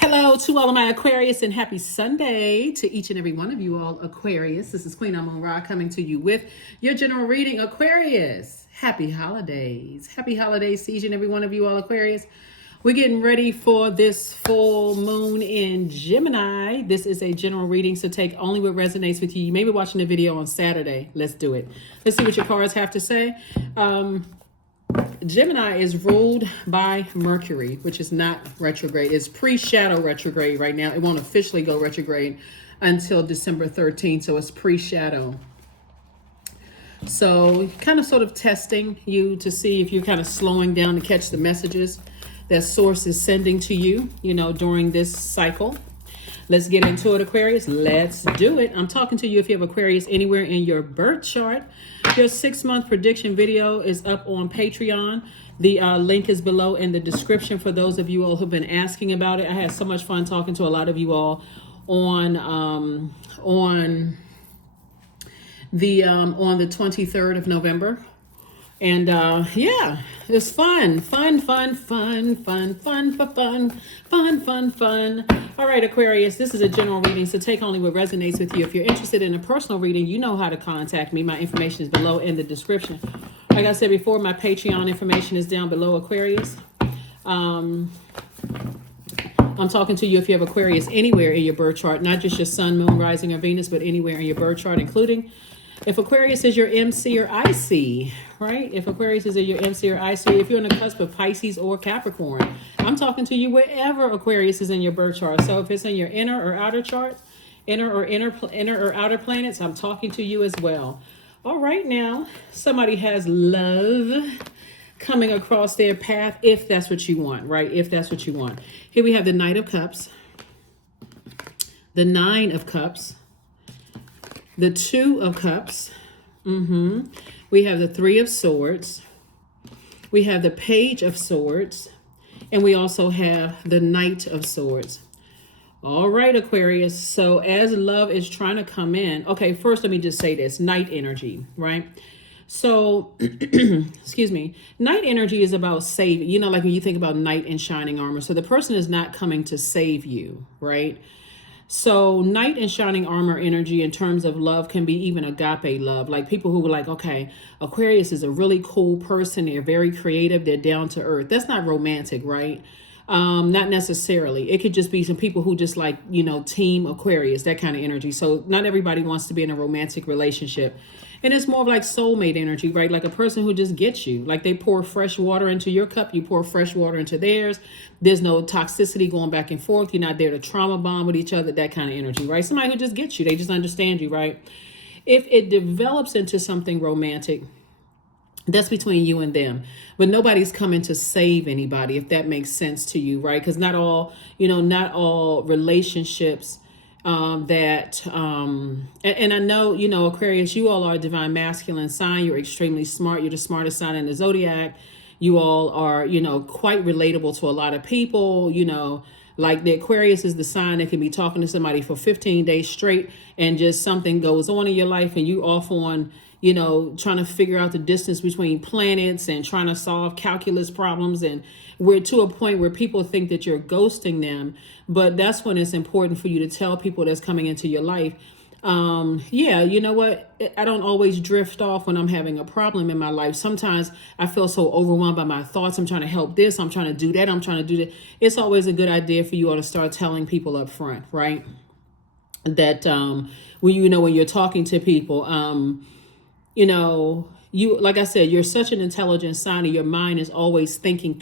Hello to all of my Aquarius and happy Sunday to each and every one of you all Aquarius. This is Queen Amun Ra coming to you with your general reading. Aquarius, happy holidays. Happy holidays to each and every one of you all Aquarius. We're getting ready for this full moon in Gemini. This is a general reading, so take only what resonates with you. You may be watching the video on Saturday. Let's do it. Let's see what your cards have to say. Gemini is ruled by Mercury, which is not retrograde. It's pre-shadow retrograde right now. It won't officially go retrograde until December 13th, so it's pre-shadow. So kind of sort of testing you to see if you're kind of slowing down to catch the messages that source is sending to you, during this cycle. Let's get into it, Aquarius. Let's do it. I'm talking to you if you have Aquarius anywhere in your birth chart. Your 6-month prediction video is up on Patreon. The link is below in the description for those of you all who've been asking about it. I had so much fun talking to a lot of you all on the 23rd of November. And yeah, it's fun. All right, Aquarius, this is a general reading, so take only what resonates with you. If you're interested in a personal reading, you know how to contact me. My information is below in the description. Like I said before, my Patreon information is down below, Aquarius. I'm talking to you if you have Aquarius anywhere in your birth chart, not just your sun, moon, rising, or Venus, but anywhere in your birth chart, including if Aquarius is your MC or IC, right? If Aquarius is your MC or IC, if you're on the cusp of Pisces or Capricorn, I'm talking to you wherever Aquarius is in your birth chart. So if it's in your inner or outer chart, inner or outer planets, I'm talking to you as well. All right, now, somebody has love coming across their path, if that's what you want, right? If that's what you want. Here we have the Knight of Cups, the Nine of Cups, the Two of Cups. We have the Three of Swords. We have the Page of Swords. And we also have the Knight of Swords. All right, Aquarius. So as love is trying to come in. Okay, first let me just say this. Night energy, right? So, excuse me. Night energy is about saving. Like when you think about knight in shining armor. So the person is not coming to save you, right? So knight in shining armor energy in terms of love can be even agape love. Like people who were like, okay, Aquarius is a really cool person. They're very creative. They're down to earth. That's not romantic, right? Not necessarily. It could just be some people who just like, team Aquarius, that kind of energy. So not everybody wants to be in a romantic relationship. And it's more of like soulmate energy, right? Like a person who just gets you. Like they pour fresh water into your cup. You pour fresh water into theirs. There's no toxicity going back and forth. You're not there to trauma bond with each other, that kind of energy, right? Somebody who just gets you. They just understand you, right? If it develops into something romantic, that's between you and them, but nobody's coming to save anybody, if that makes sense to you, right? Because not all relationships and I know, Aquarius, you all are a divine masculine sign. You're extremely smart. You're the smartest sign in the Zodiac. You all are, quite relatable to a lot of people, like the Aquarius is the sign that can be talking to somebody for 15 days straight and just something goes on in your life and you off on, trying to figure out the distance between planets and trying to solve calculus problems. And we're to a point where people think that you're ghosting them. But that's when it's important for you to tell people that's coming into your life, yeah, you know what? I don't always drift off when I'm having a problem in my life. Sometimes I feel so overwhelmed by my thoughts. I'm trying to help this. I'm trying to do that. I'm trying to do that. It's always a good idea for you all to start telling people up front, right? That when you're talking to people, you, like I said, you're such an intelligent sign and your mind is always thinking.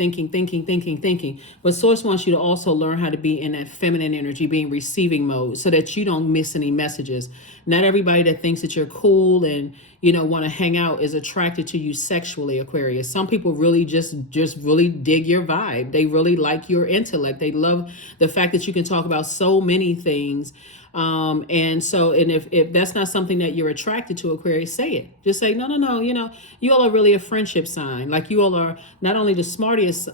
But Source wants you to also learn how to be in that feminine energy, being receiving mode, so that you don't miss any messages. Not everybody that thinks that you're cool and, want to hang out is attracted to you sexually, Aquarius. Some people really just really dig your vibe. They really like your intellect. They love the fact that you can talk about so many things. And if that's not something that you're attracted to, Aquarius, say it. Just say, no, you all are really a friendship sign. Like you all are not only the smartest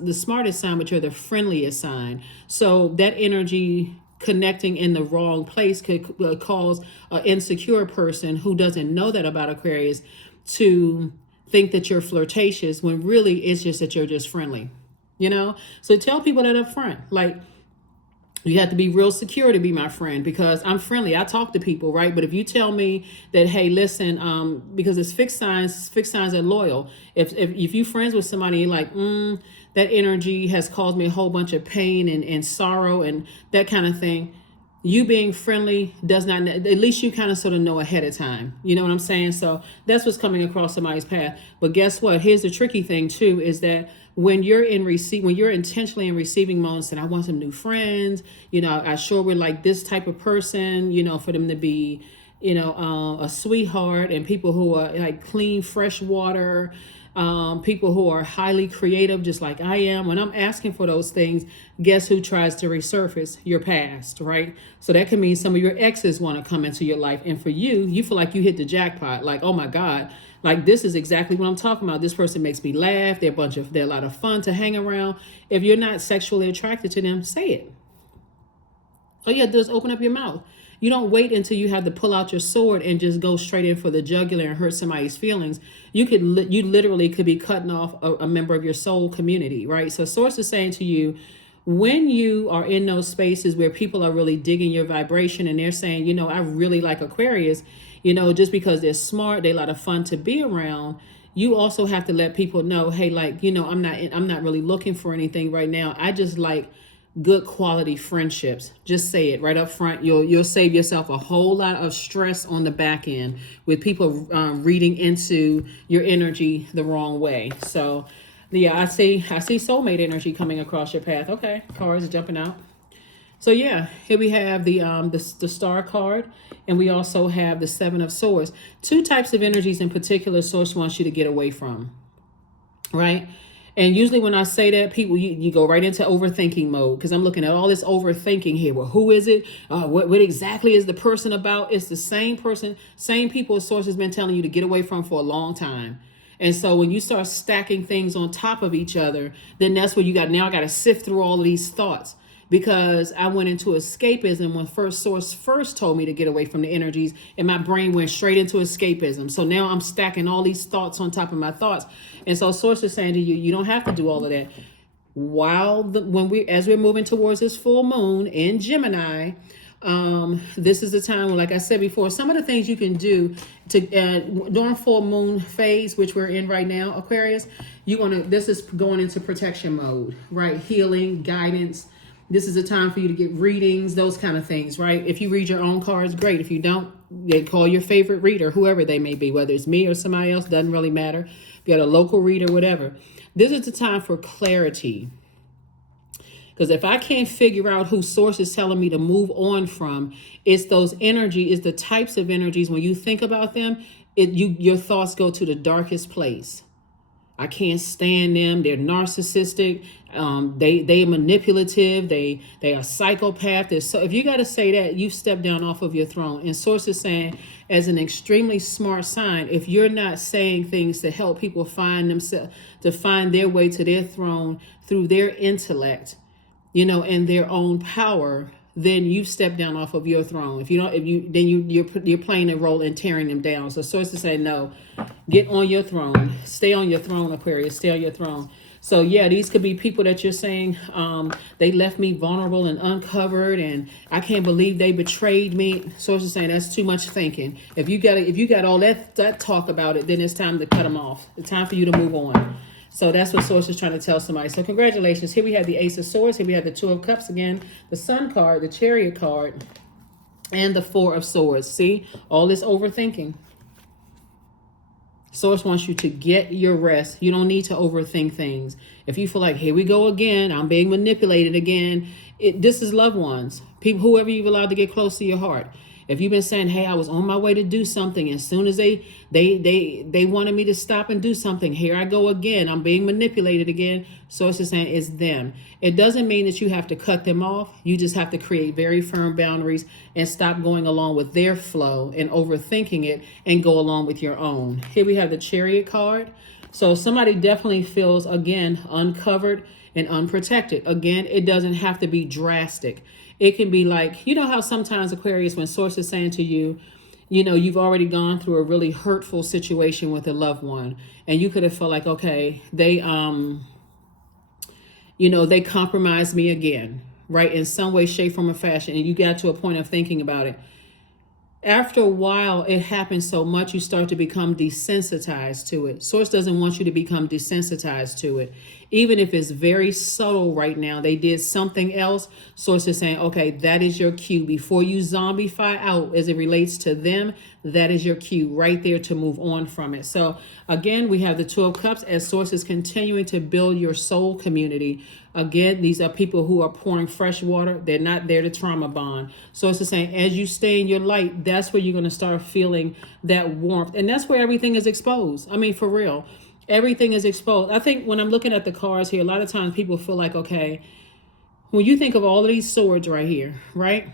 sign, but you're the friendliest sign. So that energy connecting in the wrong place could cause an insecure person who doesn't know that about Aquarius to think that you're flirtatious when really it's just that you're just friendly, So tell people that up front. Like, You have to be real secure to be my friend, because I'm friendly. I talk to people, right? But if you tell me that, hey, listen, because it's fixed signs are loyal. If you friends with somebody, you're like, that energy has caused me a whole bunch of pain and sorrow and that kind of thing. You being friendly does not, at least you kind of sort of know ahead of time. You know what I'm saying? So that's what's coming across somebody's path. But guess what? Here's the tricky thing too, is that when you're when you're intentionally in receiving mode, and I want some new friends, I sure would like this type of person, for them to be, a sweetheart, and people who are like clean, fresh water, people who are highly creative, just like I am. When I'm asking for those things, guess who tries to resurface? Your past, right? So that can mean some of your exes want to come into your life. And for you feel like you hit the jackpot. Like, oh my God, like this is exactly what I'm talking about. This person makes me laugh. They're a lot of fun to hang around. If you're not sexually attracted to them, say it. All you have to do is open up your mouth. You don't wait until you have to pull out your sword and just go straight in for the jugular and hurt somebody's feelings. You literally could be cutting off a member of your soul community, right? So Source is saying to you, when you are in those spaces where people are really digging your vibration and they're saying, I really like Aquarius, just because they're smart, they're a lot of fun to be around. You also have to let people know, hey, like, I'm not really looking for anything right now. I just like good quality friendships. Just say it right up front. You'll save yourself a whole lot of stress on the back end with people reading into your energy the wrong way. So yeah, I see soulmate energy coming across your path. Okay, cards are jumping out. So yeah, here we have the star card, and we also have the 7 of swords. Two types of energies in particular Source wants you to get away from, right? And usually when I say that, people, you go right into overthinking mode, because I'm looking at all this overthinking here. Well, who is it? What exactly is the person about? It's the same person, same people Source has been telling you to get away from for a long time. And so when you start stacking things on top of each other, then that's where I got to sift through all of these thoughts. Because I went into escapism when Source first told me to get away from the energies, and my brain went straight into escapism. So now I'm stacking all these thoughts on top of my thoughts. And so Source is saying to you, you don't have to do all of that. As we're moving towards this full moon in Gemini, this is the time when, like I said before, some of the things you can do to during full moon phase, which we're in right now, Aquarius, this is going into protection mode, right? Healing, guidance. This is a time for you to get readings, those kind of things, right? If you read your own cards, great. If you don't, they call your favorite reader, whoever they may be, whether it's me or somebody else, doesn't really matter. If you got a local reader, whatever. This is the time for clarity. Because if I can't figure out who Source is telling me to move on from, it's the types of energies, when you think about them, your thoughts go to the darkest place. I can't stand them. They're narcissistic. They manipulative. They are psychopath. So if you got to say that, you step down off of your throne. And Source is saying, as an extremely smart sign, if you're not saying things to help people find themselves, to find their way to their throne through their intellect, and their own power, then you step down off of your throne. If you don't, you're playing a role in tearing them down. So Source is saying, no, get on your throne, stay on your throne, Aquarius, stay on your throne. So yeah, these could be people that you're saying, they left me vulnerable and uncovered, and I can't believe they betrayed me. Source is saying that's too much thinking. If you got all that talk about it, then it's time to cut them off. It's time for you to move on. So that's what Source is trying to tell somebody. So congratulations. Here we have the Ace of Swords. Here we have the Two of Cups again, the Sun card, the Chariot card, and the Four of Swords. See, all this overthinking. Source wants you to get your rest. You don't need to overthink things. If you feel like, here we go again, I'm being manipulated again. This is loved ones, people, whoever you've allowed to get close to your heart. If you've been saying, hey, I was on my way to do something, as soon as they wanted me to stop and do something, here I go again, I'm being manipulated again. Source is saying it's them. It doesn't mean that you have to cut them off. You just have to create very firm boundaries and stop going along with their flow and overthinking it, and go along with your own. Here we have the Chariot card. So somebody definitely feels, again, uncovered and unprotected. Again, it doesn't have to be drastic. It can be like, how sometimes, Aquarius, when Source is saying to you, you've already gone through a really hurtful situation with a loved one, and you could have felt like, okay, they compromised me again. right? In some way, shape, form, or fashion. And you got to a point of thinking about it. After a while, it happens so much, you start to become desensitized to it. Source doesn't want you to become desensitized to it. Even if it's very subtle right now, they did something else. Source is saying, okay, that is your cue. Before you zombify out as it relates to them, that is your cue right there to move on from it. So again, we have the Two of Cups as Source is continuing to build your soul community. Again, these are people who are pouring fresh water. They're not there to trauma bond. So it's the saying, as you stay in your light, that's where you're going to start feeling that warmth. And that's where everything is exposed. I mean, for real, everything is exposed. I think when I'm looking at the cards here, a lot of times people feel like, okay, when you think of all of these swords right here, right?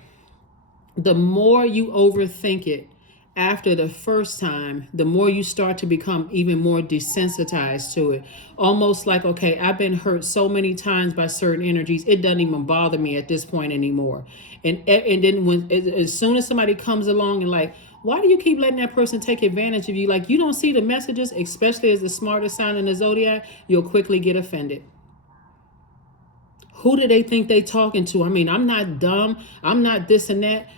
The more you overthink it, after the first time, the more you start to become even more desensitized to it. Almost like, okay, I've been hurt so many times by certain energies, it doesn't even bother me at this point anymore. And then as soon as somebody comes along and like, why do you keep letting that person take advantage of you? Like, you don't see the messages, especially as the smartest sign in the Zodiac, you'll quickly get offended. Who do they think they talking to? I mean, I'm not dumb. I'm not this and that.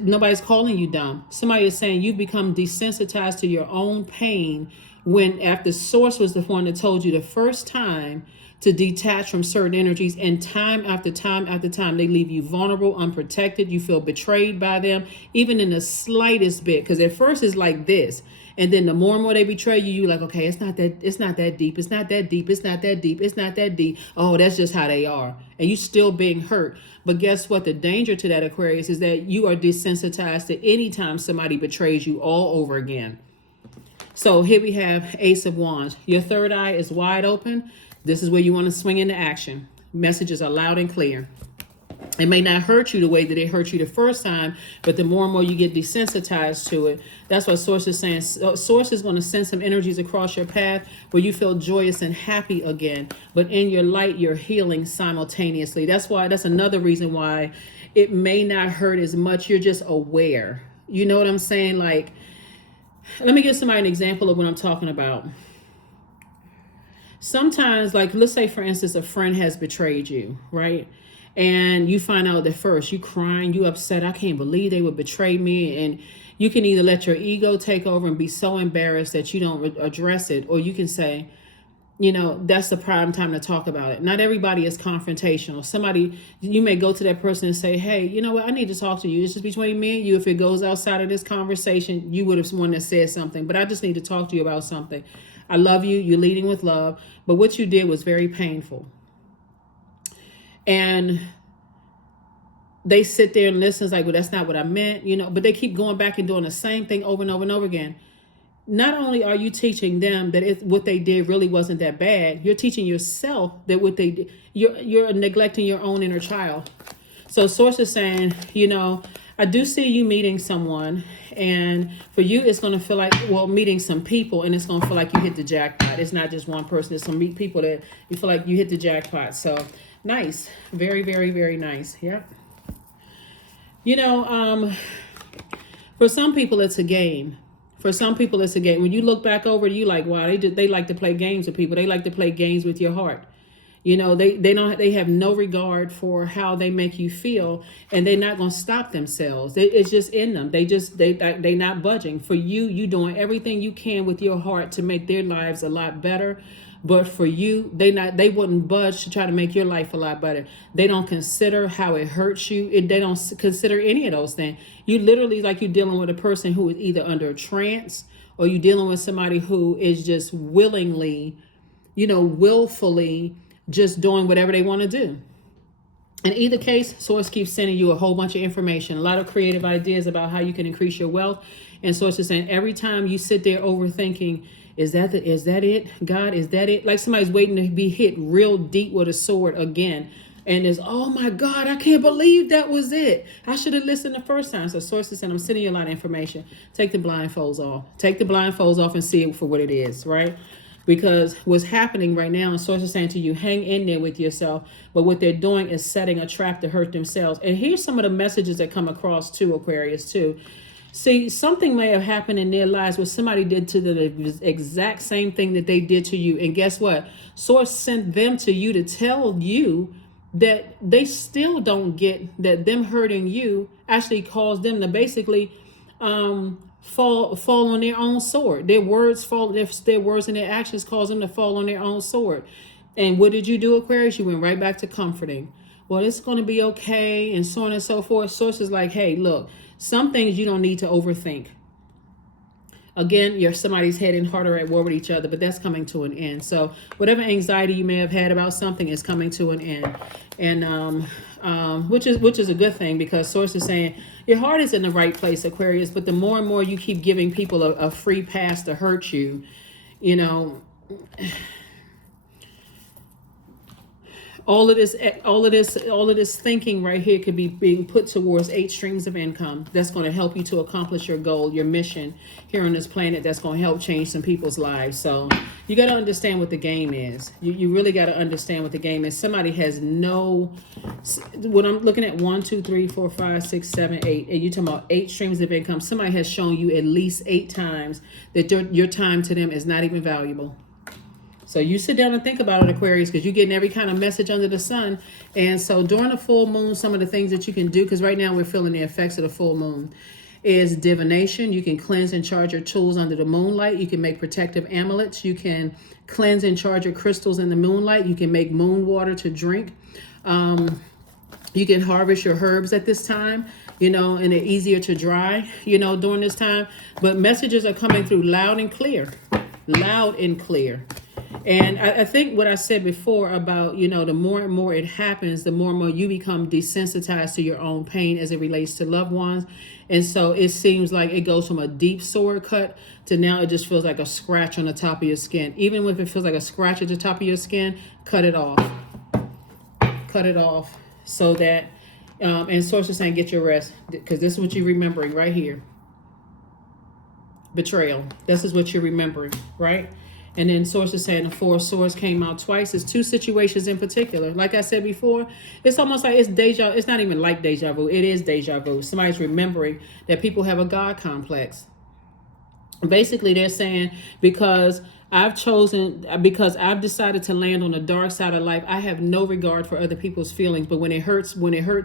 Nobody's calling you dumb. Somebody is saying you've become desensitized to your own pain when after Source was the one that told you the first time to detach from certain energies, and time after time after time they leave you vulnerable, unprotected. You feel betrayed by them, even in the slightest bit, because at first it's like this, and then the more and more they betray you, you're like, okay, it's not that deep, it's not that deep, it's not that deep, it's not that deep. Oh, that's just how they are. And you still being hurt. But guess what? The danger to that, Aquarius, is that you are desensitized to any time somebody betrays you all over again. So here we have Ace of Wands. Your third eye is wide open. This is where you want to swing into action. Messages are loud and clear. It may not hurt you the way that it hurt you the first time, but the more and more you get desensitized to it, that's what Source is saying. Source is going to send some energies across your path where you feel joyous and happy again. But in your light, you're healing simultaneously. That's another reason why it may not hurt as much. You're just aware. You know what I'm saying? Like, let me give somebody an example of what I'm talking about. Sometimes, like, let's say, for instance, a friend has betrayed you, right? And you find out that first, you crying, you upset, I can't believe they would betray me. And you can either let your ego take over and be so embarrassed that you don't address it, or you can say, you know, that's the prime time to talk about it. Not everybody is confrontational. Somebody, you may go to that person and say, hey, you know what, I need to talk to you. It's just between me and you. If it goes outside of this conversation, you would have one that said something, but I just need to talk to you about something. I love you. You're leading with love. But what you did was very painful. And they sit there and listen. It's like, well, that's not what I meant, you know, but they keep going back and doing the same thing over and over and over again. Not only are you teaching them that what they did really wasn't that bad, you're teaching yourself that what they did, you're neglecting your own inner child. So Source is saying, you know, I do see you meeting someone, and for you, it's going to feel like, well, meeting some people, and it's going to feel like you hit the jackpot. It's not just one person. It's some people that you feel like you hit the jackpot. So nice. Very, very, very nice. Yeah. You know, for some people, it's a game. For some people, it's a game. When you look back over it, you like, wow, they like to play games with people. They like to play games with your heart. You know, they have no regard for how they make you feel, and they're not going to stop themselves. It's just in them. They not budging. For you doing everything you can with your heart to make their lives a lot better. But for you, they wouldn't budge to try to make your life a lot better. They don't consider how it hurts you. They don't consider any of those things. You literally, like, you're dealing with a person who is either under a trance, or you're dealing with somebody who is just willfully just doing whatever they want to do. In either case, Source keeps sending you a whole bunch of information, a lot of creative ideas about how you can increase your wealth. And Source is saying every time you sit there overthinking, is that it? God, is that it? Like somebody's waiting to be hit real deep with a sword again. And is, oh my God, I can't believe that was it. I should have listened the first time. So Source is saying, I'm sending you a lot of information. Take the blindfolds off. Take the blindfolds off and see it for what it is, right? Because what's happening right now, and Source is saying to you, hang in there with yourself. But what they're doing is setting a trap to hurt themselves. And here's some of the messages that come across too, Aquarius, too. See, something may have happened in their lives where somebody did to them the exact same thing that they did to you. And guess what? Source sent them to you to tell you that they still don't get that them hurting you actually caused them to basically fall on their own sword. Their words fall, their words and their actions cause them to fall on their own sword. And what did you do, Aquarius? You went right back to comforting. Well, it's going to be okay, and so on and so forth. Sources like, hey, look, some things you don't need to overthink. Again, somebody's head and heart are at war with each other, but that's coming to an end. So whatever anxiety you may have had about something is coming to an end, and which is a good thing, because Source is saying your heart is in the right place, Aquarius. But the more and more you keep giving people a free pass to hurt you, you know, all of this thinking right here could be being put towards 8 streams of income that's going to help you to accomplish your goal, your mission here on this planet, that's going to help change some people's lives. So you got to understand what the game is. You really got to understand what the game is. Somebody has no, when I'm looking at 1, 2, 3, 4, 5, 6, 7, 8, and you're talking about 8 streams of income, somebody has shown you at least 8 times that your time to them is not even valuable. So you sit down and think about it, Aquarius, because you're getting every kind of message under the sun. And so during the full moon, some of the things that you can do, because right now we're feeling the effects of the full moon, is divination. You can cleanse and charge your tools under the moonlight. You can make protective amulets. You can cleanse and charge your crystals in the moonlight. You can make moon water to drink. You can harvest your herbs at this time, you know, and they're easier to dry, you know, during this time. But messages are coming through loud and clear, loud and clear. And I think what I said before about, you know, the more and more it happens, the more and more you become desensitized to your own pain as it relates to loved ones. And so it seems like it goes from a deep sword cut to now it just feels like a scratch on the top of your skin. Even if it feels like a scratch at the top of your skin, cut it off. Cut it off so that, and Source is saying get your rest, because this is what you're remembering right here. Betrayal. This is what you're remembering, right? And then Source is saying the 4 of Swords came out twice. It's 2 situations in particular. Like I said before, it's almost like it's not even like deja vu. It is deja vu. Somebody's remembering that people have a God complex. Basically, they're saying, because I've decided to land on the dark side of life, I have no regard for other people's feelings. But when it hurts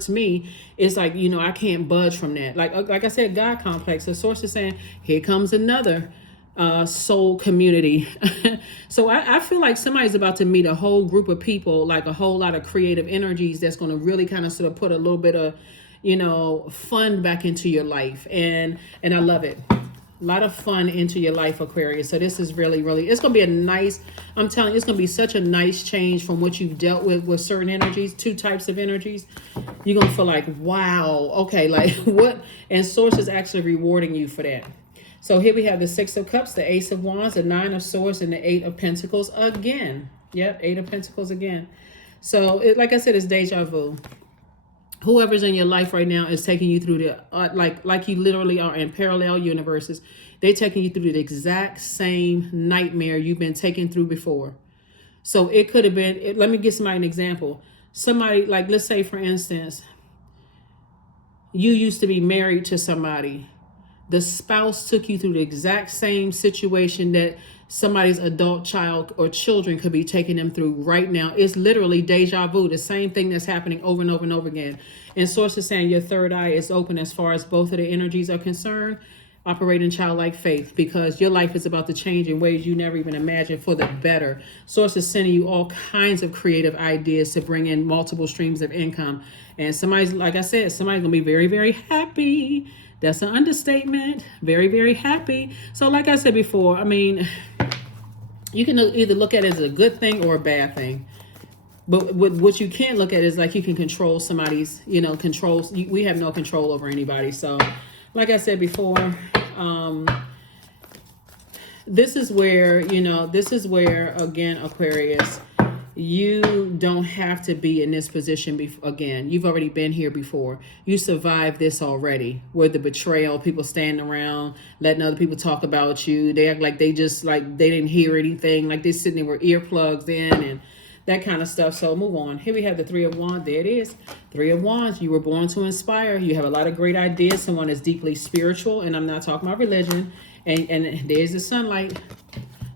me, it's like, you know, I can't budge from that. Like I said, God complex. The Source is saying, here comes another soul community. So I feel like somebody's about to meet a whole group of people, like a whole lot of creative energies that's going to really kind of sort of put a little bit of, you know, fun back into your life. And I love it. A lot of fun into your life, Aquarius. So this is really, really, it's going to be a nice, I'm telling you, it's going to be such a nice change from what you've dealt with certain energies, 2 types of energies. You're going to feel like, wow, okay, like what? And Source is actually rewarding you for that. So here we have the 6 of Cups, the Ace of Wands, the 9 of Swords, and the 8 of Pentacles again. Yep, 8 of Pentacles again. So like I said, it's deja vu. Whoever's in your life right now is taking you through the, like you literally are in parallel universes. They're taking you through the exact same nightmare you've been taken through before. So it could have been, let me give somebody an example. Somebody, like, let's say, for instance, you used to be married to somebody. The spouse took you through the exact same situation that somebody's adult child or children could be taking them through right now. It's literally deja vu, the same thing that's happening over and over and over again. And Source is saying your third eye is open as far as both of the energies are concerned. Operate in childlike faith, because your life is about to change in ways you never even imagined for the better. Source is sending you all kinds of creative ideas to bring in multiple streams of income. And somebody's, like I said, somebody's going to be very, very happy. That's an understatement. Very, very happy. So like I said before, I mean, you can either look at it as a good thing or a bad thing. But what you can't look at is like you can control somebody's, you know, we have no control over anybody. So like I said before, this is where, again, Aquarius, you don't have to be in this position again. You've already been here before. You survived this already, with the betrayal, people standing around, letting other people talk about you. They act like they didn't hear anything, like they're sitting there with earplugs in and that kind of stuff. So move on. Here we have the 3 of Wands. There it is. 3 of Wands. You were born to inspire. You have a lot of great ideas. Someone is deeply spiritual, and I'm not talking about religion. And there's the sunlight.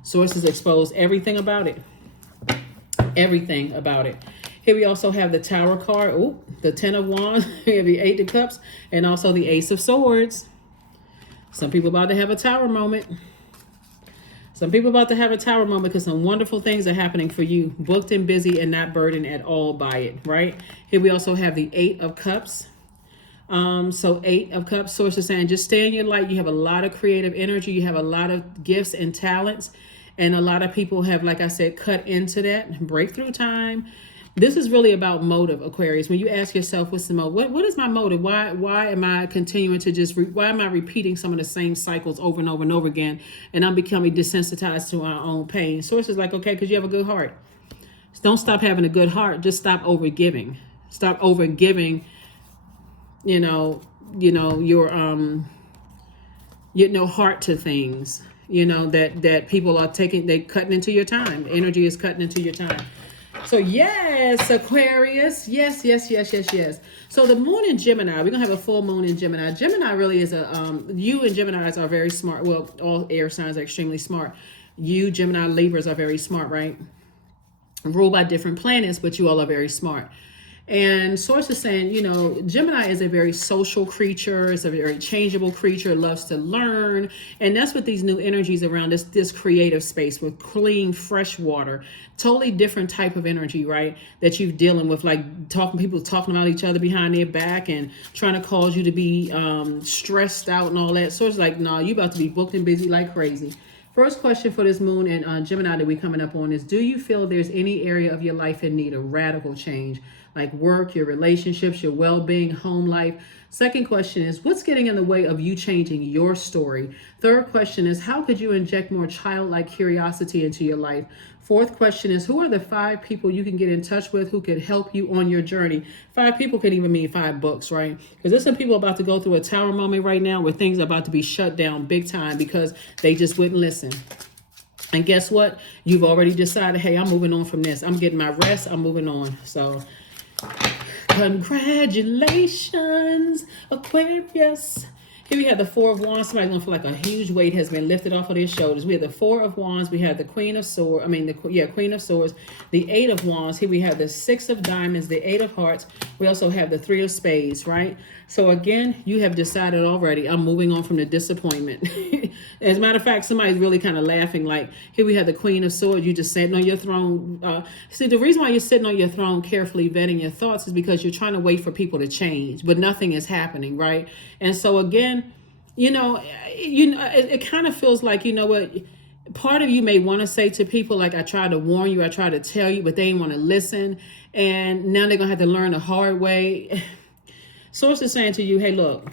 Sources expose everything about it. Everything about it. Here we also have the Tower card. Oh, the Ten of Wands. We have the Eight of Cups and also the Ace of Swords. Some people about to have a Tower moment. Some people about to have a Tower moment because some wonderful things are happening for you. Booked and busy and not burdened at all by it, right? Here we also have the Eight of Cups. So Eight of Cups, Source is saying just stay in your light. You have a lot of creative energy. You have a lot of gifts and talents. And a lot of people have, like I said, cut into that. Breakthrough time. This is really about motive, Aquarius. When you ask yourself, what's the motive? What is my motive? Why am I continuing to why am I repeating some of the same cycles over and over and over again? And I'm becoming desensitized to our own pain. Source is like, okay, because you have a good heart. Don't stop having a good heart. Just stop overgiving. Stop overgiving, your heart to things, that people are they cutting into your time. Energy is cutting into your time. So yes, Aquarius, yes. So the moon in Gemini, we're gonna have a full moon in Gemini. Gemini really is you and Geminis are very smart. Well, all air signs are extremely smart. You, Gemini, Libras are very smart, right? Ruled by different planets, but you all are very smart. And Source is saying, Gemini is a very social creature. It's a very changeable creature, loves to learn. And that's what these new energies around this creative space with clean, fresh water, totally different type of energy, right? That you're dealing with, like people talking about each other behind their back and trying to cause you to be stressed out and all that. Source is like, no, you about to be booked and busy like crazy. First question for this moon and Gemini that we're coming up on is, do you feel there's any area of your life in need of radical change? Like work, your relationships, your well-being, home life. Second question is, what's getting in the way of you changing your story? Third question is, how could you inject more childlike curiosity into your life? Fourth question is, who are the 5 people you can get in touch with who could help you on your journey? 5 people could even mean 5 books, right? Because there's some people about to go through a Tower moment right now where things are about to be shut down big time because they just wouldn't listen. And guess what? You've already decided, hey, I'm moving on from this. I'm getting my rest. I'm moving on. So congratulations, Aquarius. Here we have the Four of Wands. Somebody's going to feel like a huge weight has been lifted off of their shoulders. We have the Four of Wands. We have the Queen of Swords. Queen of Swords. The Eight of Wands. Here we have the Six of Diamonds, the Eight of Hearts. We also have the Three of Spades, right? So again, you have decided already, I'm moving on from the disappointment. As a matter of fact, somebody's really kind of laughing. Like, here we have the Queen of Swords. You just sitting on your throne. See, the reason why you're sitting on your throne carefully vetting your thoughts is because you're trying to wait for people to change, but nothing is happening, right? And so again, it kind of feels like, what, part of you may want to say to people, like, I tried to warn you, I tried to tell you, but they didn't want to listen. And now they're going to have to learn the hard way. Source is saying to you, hey, look,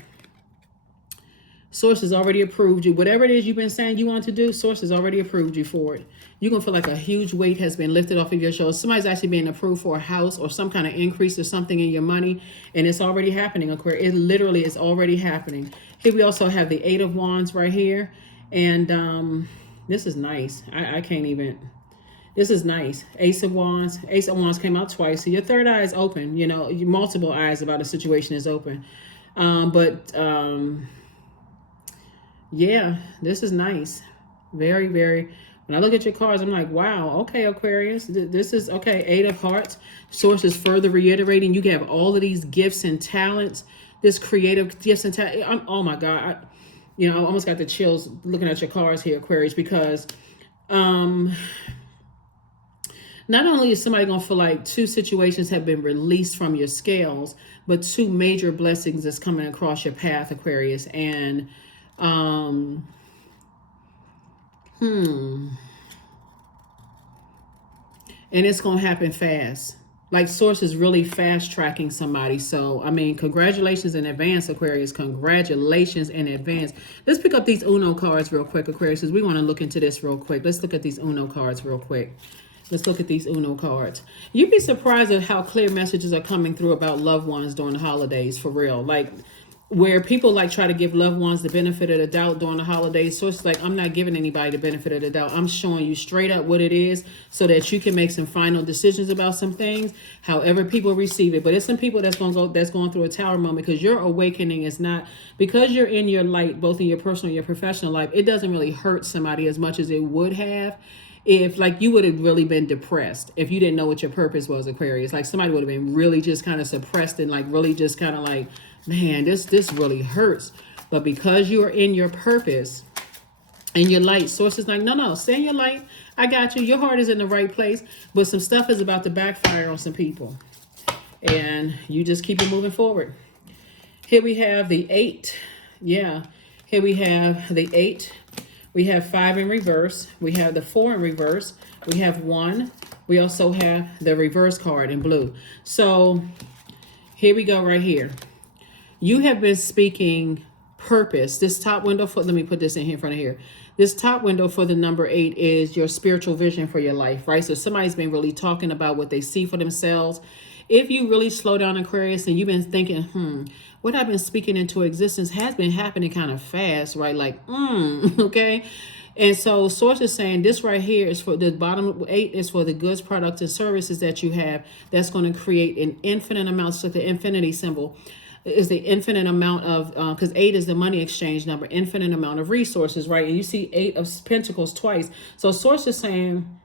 Source has already approved you. Whatever it is you've been saying you want to do, Source has already approved you for it. You're going to feel like a huge weight has been lifted off of your shoulders. Somebody's actually being approved for a house or some kind of increase or something in your money. And it's already happening, Aquarius. It literally is already happening. Here we also have the Eight of Wands right here. And this is nice. I can't even. This is nice. Ace of Wands. Ace of Wands came out twice. So your third eye is open. Multiple eyes about a situation is open. Yeah, this is nice. Very, very. When I look at your cards, I'm like, wow, okay, Aquarius. This is, okay, Eight of Hearts. Source is further reiterating. You have all of these gifts and talents, this creative gifts and talent. Oh, my God. I almost got the chills looking at your cards here, Aquarius, because not only is somebody going to feel like 2 situations have been released from your scales, but 2 major blessings that's coming across your path, Aquarius. And and it's going to happen fast. Like, Source is really fast tracking somebody. So, congratulations in advance, Aquarius. Congratulations in advance. Let's pick up these Uno cards real quick, Aquarius, because we want to look into this real quick. Let's look at these Uno cards real quick. Let's look at these Uno cards. You'd be surprised at how clear messages are coming through about loved ones during the holidays, for real. Like, where people try to give loved ones the benefit of the doubt during the holidays. So it's like, I'm not giving anybody the benefit of the doubt. I'm showing you straight up what it is so that you can make some final decisions about some things, however people receive it. But it's some people that's going through a Tower moment, because your awakening is not, because you're in your light, both in your personal and your professional life, it doesn't really hurt somebody as much as it would have if like you would have really been depressed if you didn't know what your purpose was, Aquarius. Like somebody would have been really just kind of suppressed and like really just kind of like, man, this really hurts. But because you are in your purpose and your light, source is like, no, stay in your light. I got you. Your heart is in the right place, but some stuff is about to backfire on some people. And you just keep it moving forward. Here we have the 8. Yeah. Here we have the 8. We have 5 in reverse. We have the 4 in reverse. We have 1. We also have the reverse card in blue. So here we go right here. You have been speaking purpose. This top window for, let me put this in here in front of here. This top window for the number 8 is your spiritual vision for your life, right? So somebody's been really talking about what they see for themselves. If you really slow down, Aquarius, and you've been thinking, what I've been speaking into existence has been happening kind of fast, right? Like, okay. And so source is saying this right here is for the bottom 8 is for the goods, products, and services that you have. That's going to create an infinite amount. So the infinity symbol is the infinite amount of, because 8 is the money exchange number, infinite amount of resources, right? And you see 8 of Pentacles twice. So source is saying,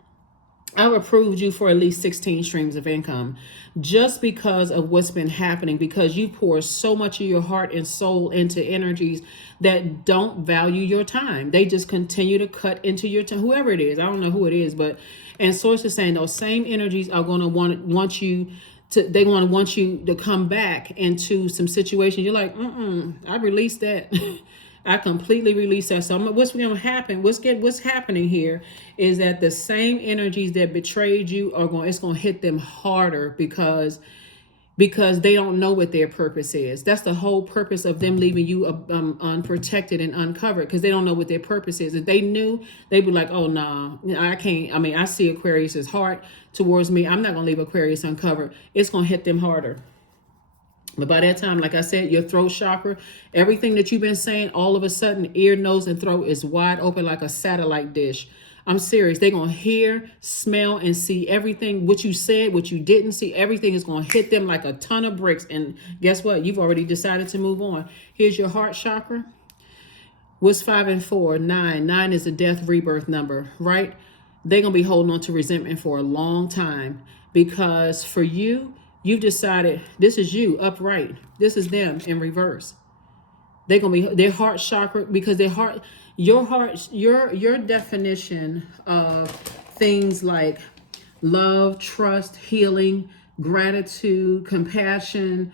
I've approved you for at least 16 streams of income just because of what's been happening, because you pour so much of your heart and soul into energies that don't value your time. They just continue to cut into your time, whoever it is. I don't know who it is, but, and source is saying those same energies are going to want you to, they want to want you to come back into some situation. You're like, I released that. I completely release that. So what's going to happen? What's happening here is that the same energies that betrayed you it's going to hit them harder because they don't know what their purpose is. That's the whole purpose of them leaving you unprotected and uncovered, because they don't know what their purpose is. If they knew, they'd be like, oh, nah, I can't. I mean, I see Aquarius's heart towards me. I'm not going to leave Aquarius uncovered. It's going to hit them harder. But by that time, like I said, your throat chakra, everything that you've been saying, all of a sudden, ear, nose, and throat is wide open like a satellite dish. I'm serious. They're going to hear, smell, and see everything. What you said, what you didn't see, everything is going to hit them like a ton of bricks. And guess what? You've already decided to move on. Here's your heart chakra. What's 5 and 4? 9. 9 is a death rebirth number, right? They're going to be holding on to resentment for a long time because for you, you've decided this is you upright. This is them in reverse. They're going to be their heart chakra, because their heart, your definition of things like love, trust, healing, gratitude, compassion,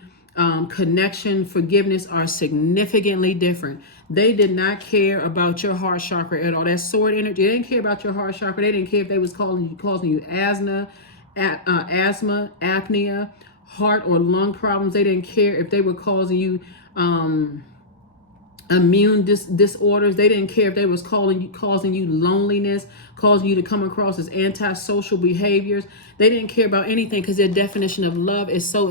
connection, forgiveness are significantly different. They did not care about your heart chakra at all. That sword energy, they didn't care about your heart chakra. They didn't care if they was causing you asthma, apnea, heart or lung problems. They didn't care if they were causing you immune disorders. They didn't care if they was causing you loneliness, causing you to come across as antisocial behaviors. They didn't care about anything because their definition of love is so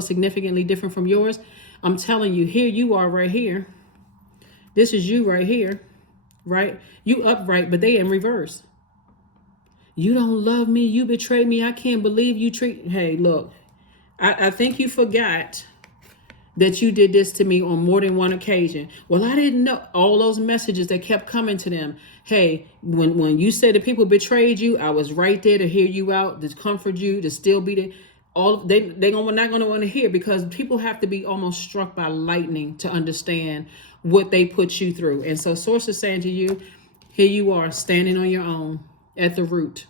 significantly different from yours. I'm telling you, here you are right here. This is you right here, right? You upright, but they in reverse. You don't love me. You betrayed me. I can't believe you Hey, look, I think you forgot that you did this to me on more than one occasion. Well, I didn't know all those messages that kept coming to them. Hey, when you said that people betrayed you, I was right there to hear you out, to comfort you, to still be there. They're not going to want to hear, because people have to be almost struck by lightning to understand what they put you through. And so source is saying to you, here you are standing on your own at the root.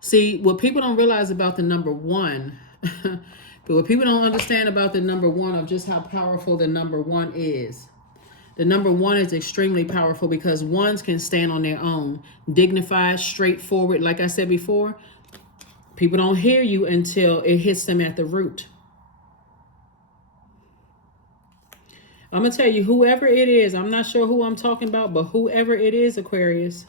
See, what people don't realize about the number 1, but what people don't understand about the number 1 of just how powerful the number 1 is. The number 1 is extremely powerful because ones can stand on their own, dignified, straightforward. Like I said before, people don't hear you until it hits them at the root. I'm going to tell you, whoever it is, I'm not sure who I'm talking about, but whoever it is, Aquarius,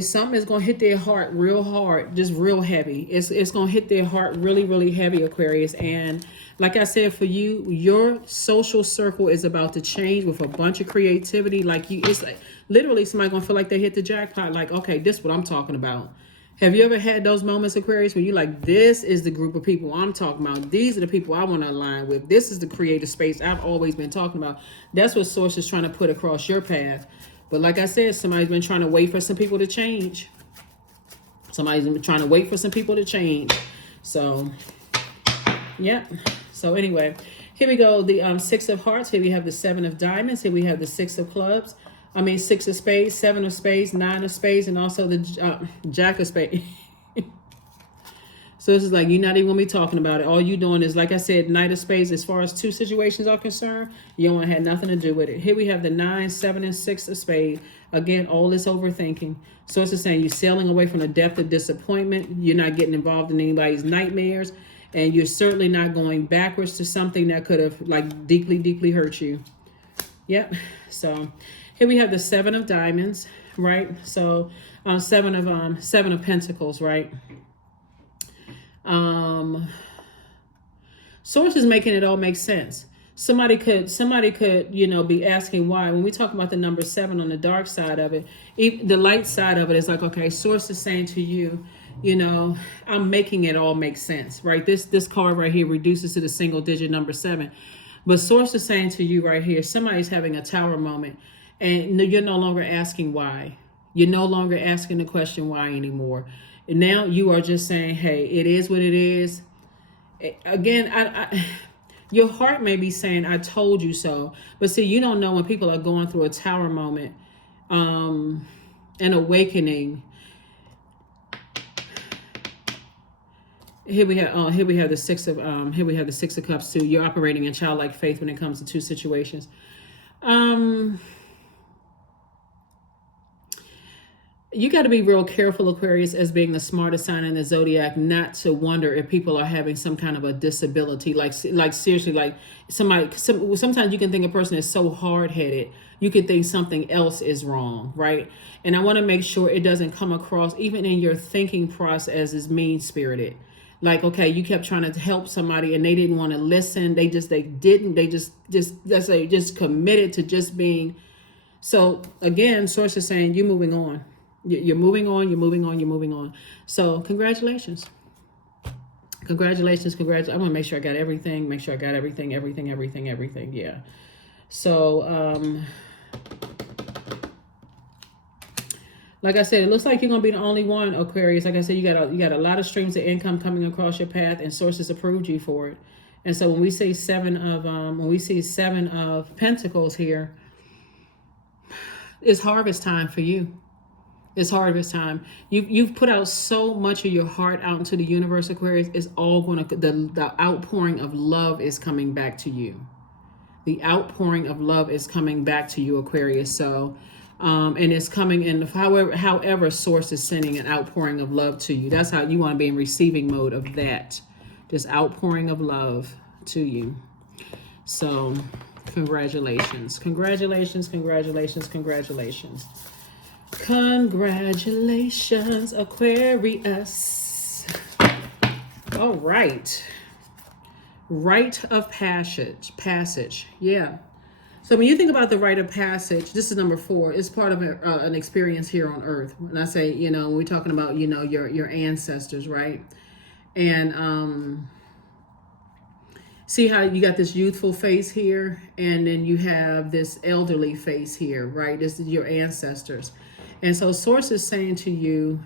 something is going to hit their heart real hard, just real heavy. It's going to hit their heart really, really heavy, Aquarius. And like I said, for you, your social circle is about to change with a bunch of creativity. It's like literally somebody going to feel like they hit the jackpot. Like, okay, this is what I'm talking about. Have you ever had those moments, Aquarius, where you're like, this is the group of people I'm talking about. These are the people I want to align with. This is the creative space I've always been talking about. That's what Source is trying to put across your path. But like I said, somebody's been trying to wait for some people to change. Somebody's been trying to wait for some people to change. So, yeah. So anyway, here we go. The 6 of hearts. Here we have the 7 of diamonds. Here we have the 6 of clubs. 6 of spades, 7 of spades, 9 of spades, and also the jack of spades. So this is like, you're not even going to be talking about it. All you doing is, like I said, knight of spades. As far as 2 situations are concerned, you don't want to have nothing to do with it. Here we have the 9, 7, and 6 of spades. Again, all this overthinking. So it's just saying you're sailing away from the depth of disappointment. You're not getting involved in anybody's nightmares. And you're certainly not going backwards to something that could have like deeply, deeply hurt you. Yep. So here we have the 7 of diamonds, right? So 7 of pentacles, right? Source is making it all make sense. Somebody could, be asking why. When we talk about the number 7 on the dark side of it, the light side of it is like, okay, source is saying to you, I'm making it all make sense, right? This card right here reduces to the single digit number 7. But source is saying to you right here, somebody's having a tower moment, and you're no longer asking why. You're no longer asking the question why anymore. And now you are just saying, hey, it is what it is. Again, your heart may be saying, I told you so. But see, you don't know when people are going through a tower moment, an awakening. Here we have the 6 of cups too. You're operating in childlike faith when it comes to 2 situations. You got to be real careful, Aquarius, as being the smartest sign in the zodiac, not to wonder if people are having some kind of a disability. Like seriously, like sometimes you can think a person is so hard-headed, you can think something else is wrong, right? And I want to make sure it doesn't come across, even in your thinking process, as mean-spirited. Like, okay, you kept trying to help somebody and they didn't want to listen. They just committed to just being. So again, source is saying you're moving on. You're moving on. So congratulations. I'm going to make sure I got everything. Everything. Yeah. So, like I said, it looks like you're going to be the only one, Aquarius. Like I said, you got a lot of streams of income coming across your path, and sources approved you for it. And so when we say 7 of pentacles here, it's harvest time for you. It's harvest time. You've put out so much of your heart out into the universe, Aquarius. It's all going to, the outpouring of love is coming back to you. The outpouring of love is coming back to you, Aquarius. So, and it's coming in however source is sending an outpouring of love to you. That's how you want to be in receiving mode of that. This outpouring of love to you. So, congratulations. Congratulations, Aquarius. All right. Rite of passage. Yeah. So when you think about the rite of passage, this is number 4. It's part of an experience here on earth. And I say, when we're talking about, your ancestors, right? And see how you got this youthful face here, and then you have this elderly face here, right? This is your ancestors. And so source is saying to you,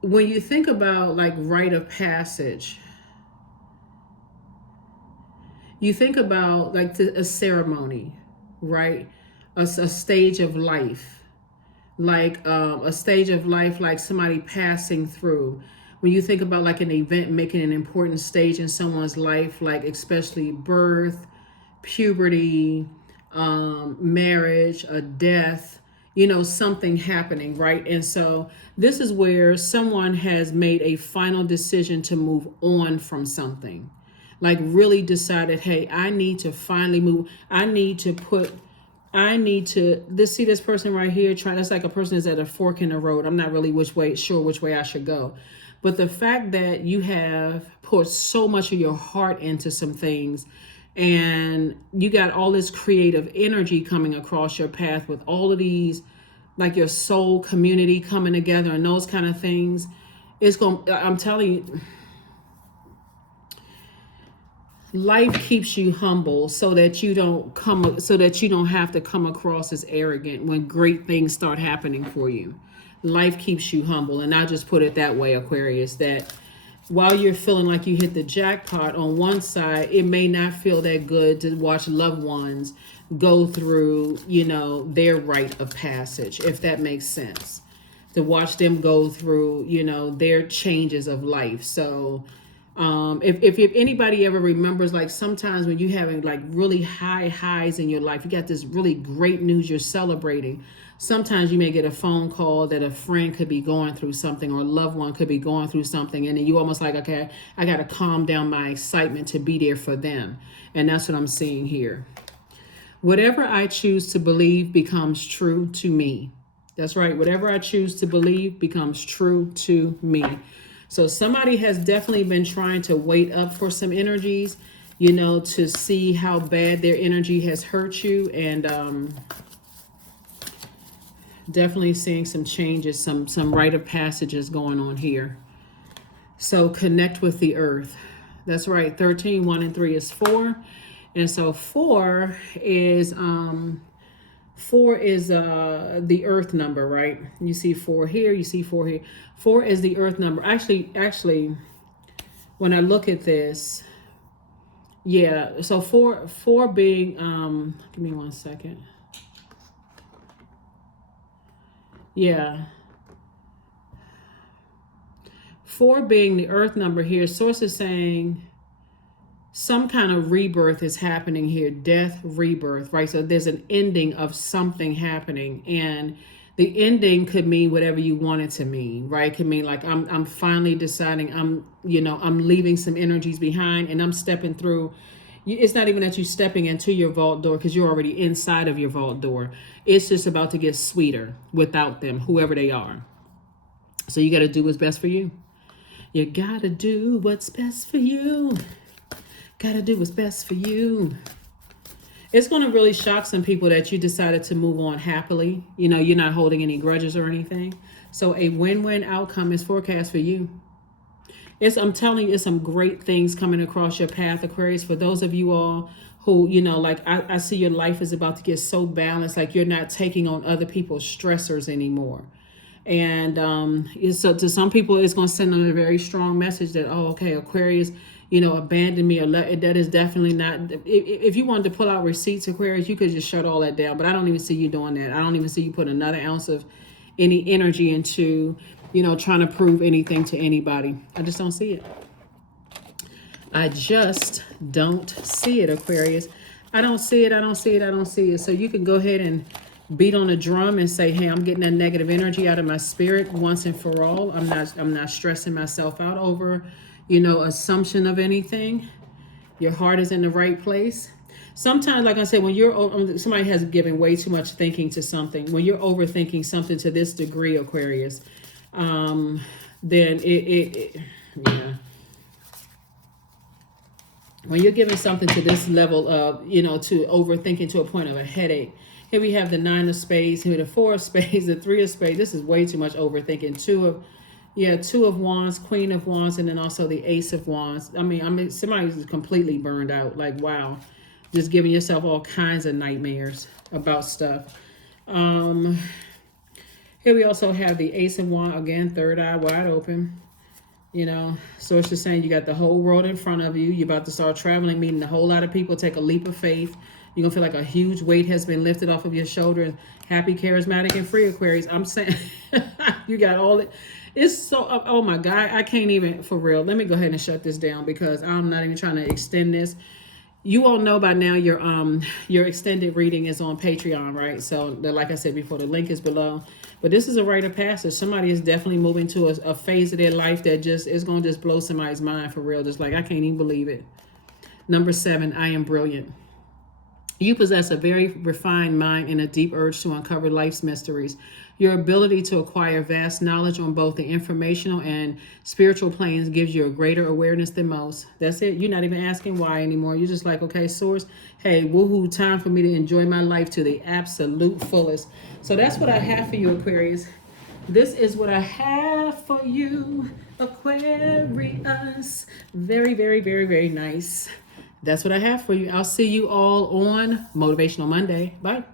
when you think about like rite of passage, you think about like a ceremony, right? A stage of life, like a stage of life, like somebody passing through. When you think about like an event making an important stage in someone's life, like especially birth, puberty, marriage, a death, something happening, right? And so this is where someone has made a final decision to move on from something. Like really decided, hey, I need to finally move. See this person right here, that's like a person is at a fork in the road. I'm not really sure which way I should go. But the fact that you have put so much of your heart into some things, and you got all this creative energy coming across your path with all of these, like your soul community coming together and those kind of things, I'm telling you, life keeps you humble so that you don't have to come across as arrogant when great things start happening for you. Life keeps you humble. And I just put it that way, Aquarius, that while you're feeling like you hit the jackpot on one side, it may not feel that good to watch loved ones go through, their rite of passage, if that makes sense. To watch them go through, their changes of life. So if anybody ever remembers, like sometimes when you're having like really high highs in your life, you got this really great news you're celebrating. Sometimes you may get a phone call that a friend could be going through something, or a loved one could be going through something. And then you almost like, okay, I got to calm down my excitement to be there for them. And that's what I'm seeing here. Whatever I choose to believe becomes true to me. That's right. Whatever I choose to believe becomes true to me. So somebody has definitely been trying to wait up for some energies, to see how bad their energy has hurt you. And definitely seeing some changes, some rite of passages going on here. So connect with the earth. That's right. 13, 1 and 3 is 4. And so 4 is the earth number, right? You see 4 here, you see 4 here. 4 is the earth number. Actually, when I look at this, yeah, so 4 being, give me 1 second. Yeah. 4 being the earth number here, source is saying some kind of rebirth is happening here. Death, rebirth, right? So there's an ending of something happening, and the ending could mean whatever you want it to mean, right? It could mean like I'm finally deciding I'm leaving some energies behind and I'm stepping through. It's not even that you're stepping into your vault door, because you're already inside of your vault door. It's just about to get sweeter without them, whoever they are. So you got to do what's best for you. You got to do what's best for you. Got to do what's best for you. It's going to really shock some people that you decided to move on happily. You're not holding any grudges or anything. So a win-win outcome is forecast for you. I'm telling you, it's some great things coming across your path, Aquarius. For those of you all who, like I see your life is about to get so balanced, like you're not taking on other people's stressors anymore. And so to some people, it's going to send them a very strong message that, oh, okay, Aquarius, abandon me, or that is definitely not. If you wanted to pull out receipts, Aquarius, you could just shut all that down. But I don't even see you doing that. I don't even see you put another ounce of any energy into, trying to prove anything to anybody. I just don't see it. I just don't see it, Aquarius. I don't see it. I don't see it. I don't see it. So you can go ahead and beat on the drum and say, hey, I'm getting that negative energy out of my spirit once and for all. I'm not stressing myself out over, assumption of anything. Your heart is in the right place. Sometimes, like I said, when somebody has given way too much thinking to something, when you're overthinking something to this degree, Aquarius, then yeah. When you're giving something to this level of, to overthinking to a point of a headache. Here we have the 9 of spades, here the 4 of spades, the 3 of spades. This is way too much overthinking. 2 of wands, Queen of wands, and then also the Ace of wands. I mean, somebody's completely burned out. Like, wow. Just giving yourself all kinds of nightmares about stuff. Here we also have the Ace of wands. Again, third eye wide open. So it's just saying you got the whole world in front of you. You're about to start traveling, meeting a whole lot of people. Take a leap of faith. You're going to feel like a huge weight has been lifted off of your shoulders. Happy, charismatic, and free, Aquarius. I'm saying you got all it. It's so, oh my God, I can't even, for real. Let me go ahead and shut this down because I'm not even trying to extend this. You all know by now your extended reading is on Patreon, right? So like I said before, the link is below. But this is a rite of passage. Somebody is definitely moving to a phase of their life that just is going to just blow somebody's mind for real. Just like, I can't even believe it. Number 7, I am brilliant. You possess a very refined mind and a deep urge to uncover life's mysteries. Your ability to acquire vast knowledge on both the informational and spiritual planes gives you a greater awareness than most. That's it. You're not even asking why anymore. You're just like, okay, source, hey, woohoo, time for me to enjoy my life to the absolute fullest. So that's what I have for you, Aquarius. This is what I have for you, Aquarius. Very, very, very, very nice. That's what I have for you. I'll see you all on Motivational Monday. Bye.